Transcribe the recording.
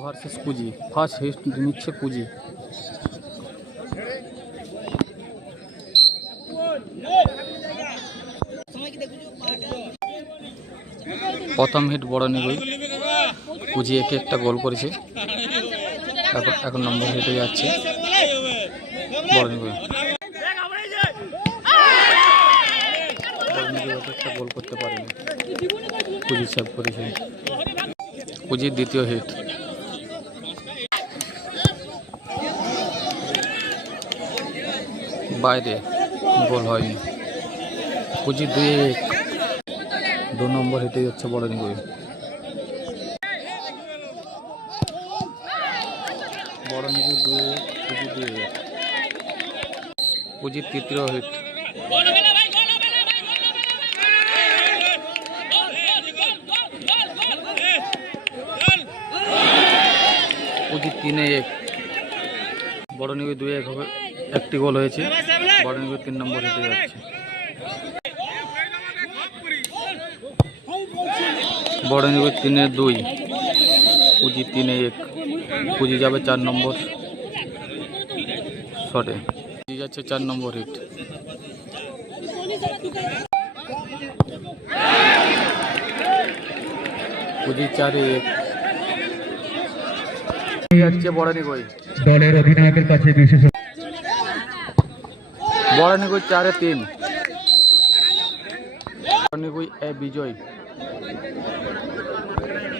Versus কুজি। First hit নিচ্ছে কুজি। প্রথম hit বড় নিগই। কুজি একে একটা গোল করেছে। এখন নম্বর হিটে যাচ্ছে বড় নিগই। একটা গোল করতে পারেনি, কুজি সেভ করেছে। কুজির দ্বিতীয় হিট। বাইরে, গোল হয়নি। কুজি 2-1। 2 নম্বর হিটে যাচ্ছে বড় নিগই। বড় নিগই 2-1, কুজি 2-1। কুজির তৃতীয় হিট। কুজি 3-1। বড় নিগই 2-1 হবে। একটি গোল হয়েছে। বড় নিগই 3 নম্বর হিটে যাচ্ছে। বড় নিগই 3-2। কুজি 3-1। কুজি যাবে 4 নম্বর শটে। কুজি যাচ্ছে 4 নম্বর হিট। কুজি 4-1 যাচ্ছে বড় নিগই। দলের অধিনায়কের কাছে বিশেষ বড় নিগই 4-3। বড় নিগই বিজয়।